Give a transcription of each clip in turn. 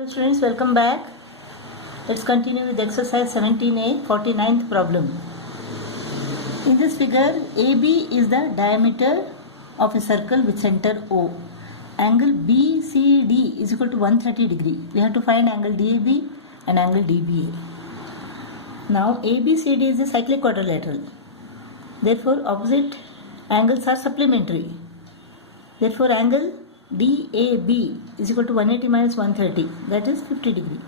Hello students, welcome back. Let's continue with exercise 17a, 49th problem. In this figure, AB is the diameter of a circle with center O. Angle BCD is equal to 130 degree. We have to find angle DAB and angle DBA. Now ABCD is a cyclic quadrilateral. Therefore opposite angles are supplementary. Therefore angle DAB is equal to 180 minus 130, that is 50 degree.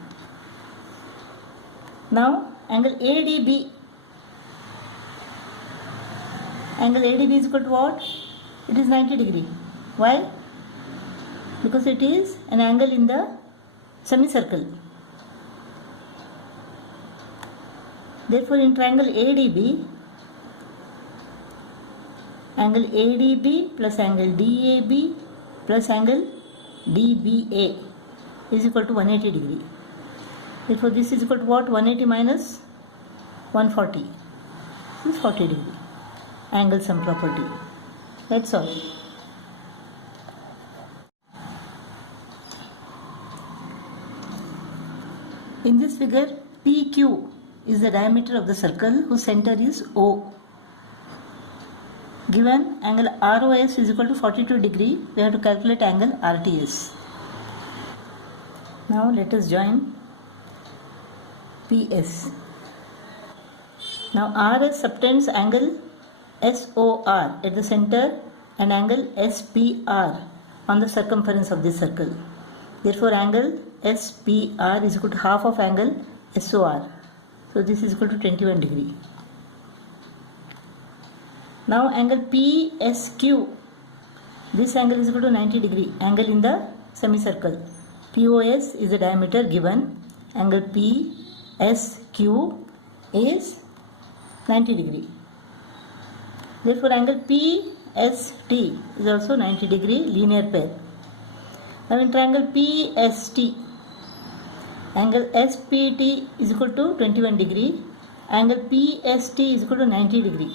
Now angle ADB is equal to what? It is 90 degree. Why? Because it is an angle in the semicircle. Therefore in triangle ADB, angle ADB plus angle DAB plus angle DBA is equal to 180 degree. Therefore this is equal to what? 180 minus 140 is 40 degree. Angle sum property. That's all. In this figure, PQ is the diameter of the circle whose center is O. Given angle ROS is equal to 42 degree, we have to calculate angle RTS. Now let us join PS. Now RS subtends angle SOR at the center and angle SPR on the circumference of this circle. Therefore angle SPR is equal to half of angle SOR. So this is equal to 21 degree. Now angle PSQ, this angle is equal to 90 degree, angle in the semicircle. POS is the diameter given, angle PSQ is 90 degree. Therefore angle PST is also 90 degree linear pair. Now in triangle PST, angle SPT is equal to 21 degree, angle PST is equal to 90 degree.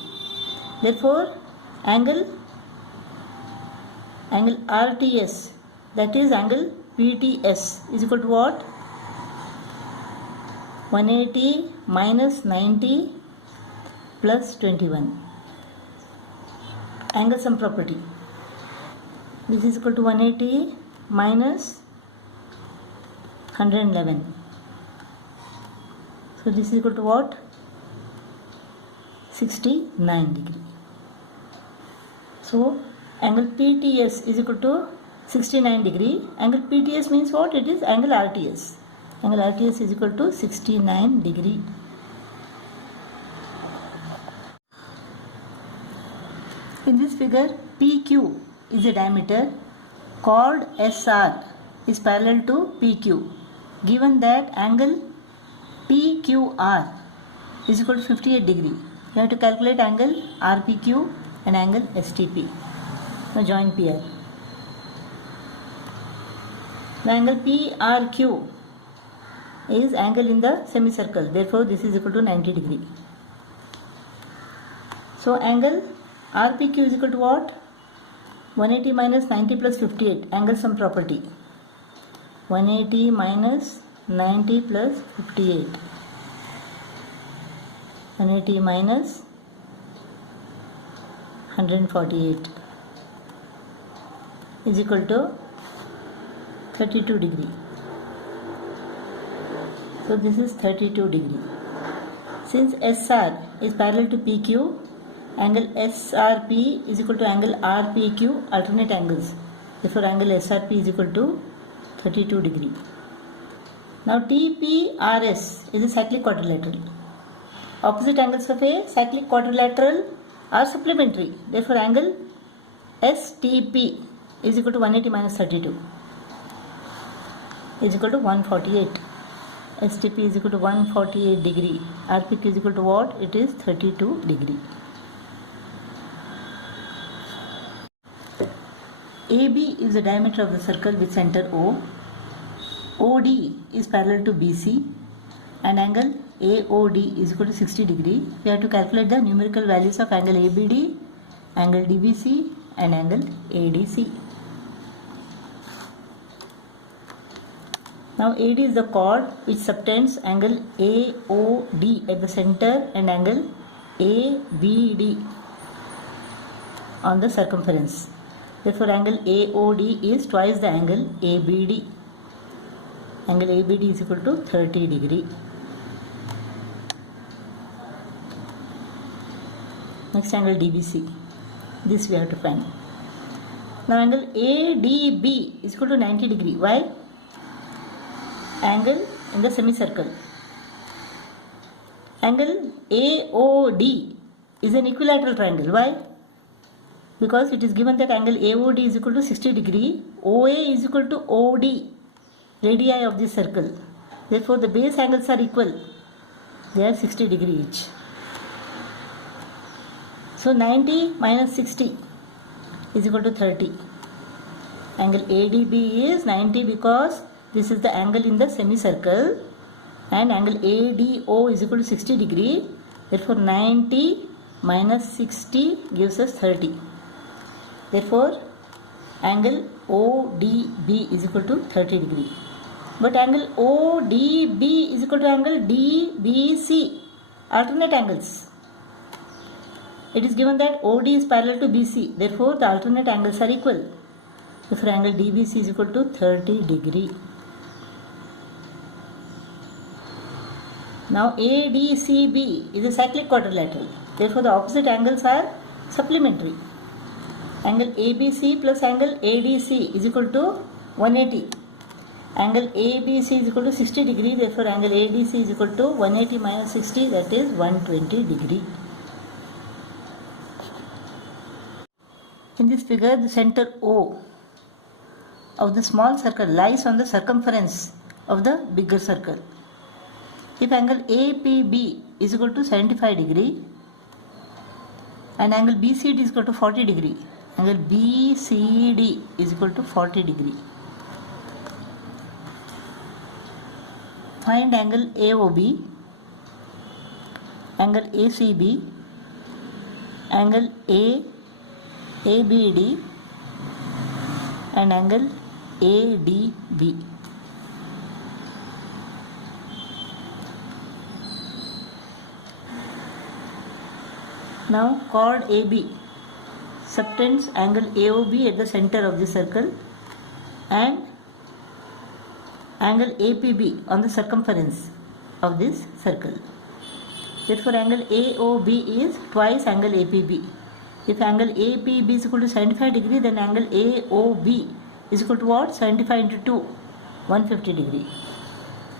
Therefore angle RTS, that is angle PTS, is equal to what? 180 minus 90 plus 21. Angle sum property. This is equal to 180 minus 111. So this is equal to what? 69 degree. So angle PTS is equal to 69 degree. Angle PTS means what? It is angle RTS. Angle RTS is equal to 69 degree. In this figure, PQ is a diameter. Chord SR is parallel to PQ. Given that angle PQR is equal to 58 degree, you have to calculate angle RPQ and angle STP. Now join PR. The angle PRQ is angle in the semicircle. Therefore this is equal to 90 degree. So angle RPQ is equal to what? 180 minus 90 plus 58. Angle sum property. 180 minus 90 plus 58. 180 minus 148 is equal to 32 degree. So this is 32 degree. Since SR is parallel to PQ, angle SRP is equal to angle RPQ, alternate angles. Therefore angle SRP is equal to 32 degree. Now TPRS is a cyclic quadrilateral. Opposite angles of a cyclic quadrilateral are supplementary. Therefore angle STP is equal to 180 minus 32 is equal to 148. STP is equal to 148 degree. RPQ is equal to what? It is 32 degree. AB is the diameter of the circle with center O. OD is parallel to BC and angle AOD is equal to 60 degree. We have to calculate the numerical values of angle ABD, angle DBC and angle ADC. Now AD is the chord which subtends angle AOD at the center and angle ABD on the circumference. Therefore angle AOD is twice the angle ABD. Angle ABD is equal to 30 degree. Next angle DBC. This we have to find. Now angle ADB is equal to 90 degree. Why? Angle in the semicircle. Angle AOD is an equilateral triangle. Why? Because it is given that angle AOD is equal to 60 degree, OA is equal to OD, radii of this circle. Therefore the base angles are equal. They are 60 degree each. So 90 minus 60 is equal to 30. Angle ADB is 90 because this is the angle in the semicircle, and angle ADO is equal to 60 degree. Therefore 90 minus 60 gives us 30. Therefore angle ODB is equal to 30 degree. But angle ODB is equal to angle DBC, alternate angles. It is given that OD is parallel to BC, therefore the alternate angles are equal. Therefore angle DBC is equal to 30 degree. Now ADCB is a cyclic quadrilateral, therefore the opposite angles are supplementary. Angle ABC plus angle ADC is equal to 180. Angle ABC is equal to 60 degree, therefore angle ADC is equal to 180 minus 60, that is 120 degree. In this figure, the center O of the small circle lies on the circumference of the bigger circle. If angle APB is equal to 75 degree and angle BCD is equal to 40 degree, angle BCD is equal to 40 degree. Find angle AOB, angle ACB, angle ABD and angle ADB. Now chord AB subtends angle AOB at the center of the circle and angle APB on the circumference of this circle. Therefore angle AOB is twice angle APB. If angle APB is equal to 75 degree, then angle AOB is equal to what? 75 into 2, 150 degree.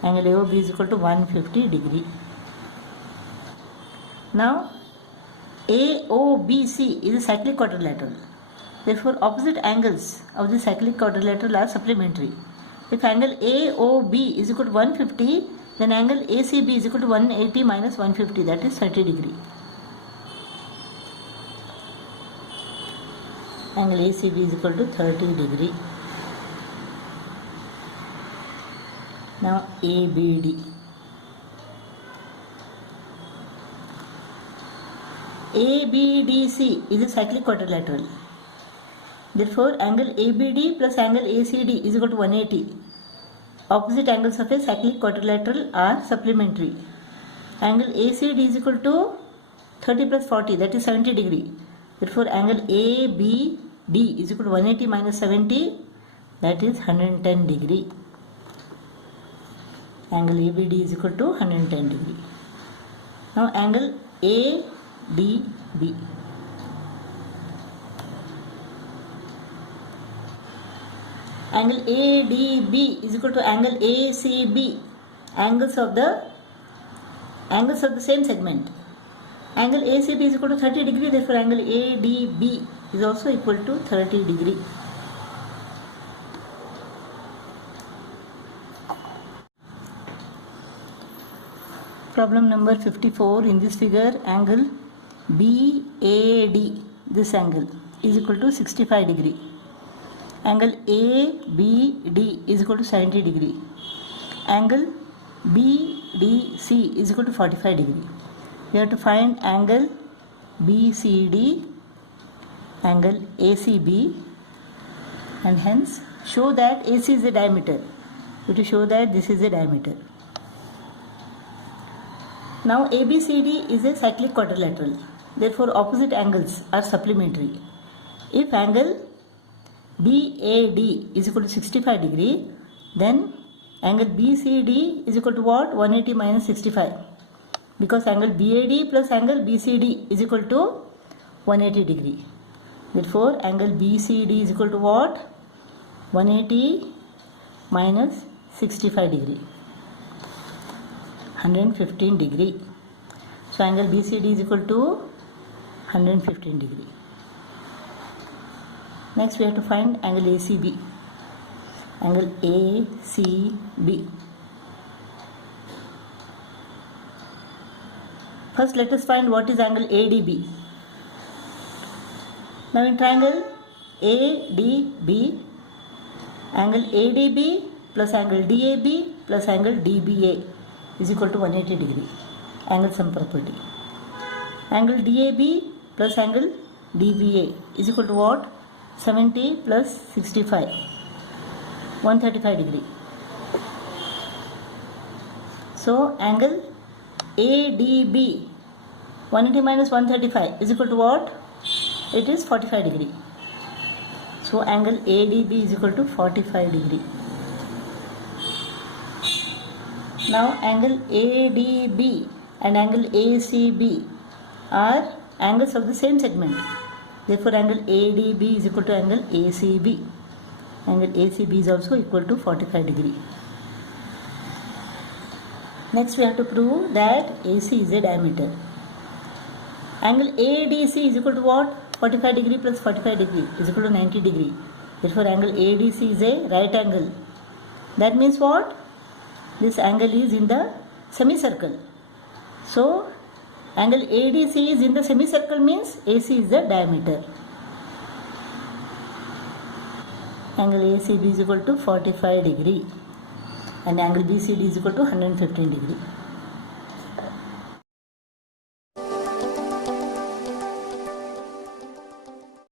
Angle AOB is equal to 150 degree. Now AOBC is a cyclic quadrilateral. Therefore opposite angles of the cyclic quadrilateral are supplementary. If angle AOB is equal to 150, then angle ACB is equal to 180 minus 150, that is 30 degree. Angle ACB is equal to 30 degree. Now ABD. ABDC is a cyclic quadrilateral. Therefore angle ABD plus angle ACD is equal to 180. Opposite angles of a cyclic quadrilateral are supplementary. Angle ACD is equal to 30 plus 40, that is 70 degree. Therefore angle ABD is equal to 180 minus 70, that is 110 degree. Angle ABD is equal to 110 degree. Now angle ADB. Angle ADB is equal to angle ACB, angles of the same segment. Angle ACB is equal to 30 degree, therefore angle ADB is also equal to 30 degree. Problem number 54. In this figure, angle BAD, this angle, is equal to 65 degree. Angle ABD is equal to 70 degree. Angle BDC is equal to 45 degree. We have to find angle BCD, angle ACB, and hence show that AC is the diameter We have to show that this is a diameter. Now ABCD is a cyclic quadrilateral. Therefore opposite angles are supplementary. If angle BAD is equal to 65 degree, then angle BCD is equal to what? 180 minus 65. Because angle BAD plus angle BCD is equal to 180 degree. Therefore angle BCD is equal to what? 180 minus 65 degree. 115 degree. So angle BCD is equal to 115 degree. Next we have to find angle ACB. Angle ACB. First let us find what is angle ADB. Now in triangle ADB, angle ADB plus angle DAB plus angle DBA is equal to 180 degree. Angle sum property. Angle DAB plus angle DBA is equal to what? 70 plus 65. 135 degree. So angle ADB 180 minus 135 is equal to what? It is 45 degree. So angle ADB is equal to 45 degree. Now angle ADB and angle ACB are angles of the same segment. Therefore angle ADB is equal to angle ACB. Angle ACB is also equal to 45 degree. Next we have to prove that AC is a diameter. Angle ADC is equal to what? 45 degree plus 45 degree is equal to 90 degree. Therefore angle ADC is a right angle. That means what? This angle is in the semicircle. So angle ADC is in the semicircle means AC is the diameter. Angle ACB is equal to 45 degree and angle BCD is equal to 115 degree.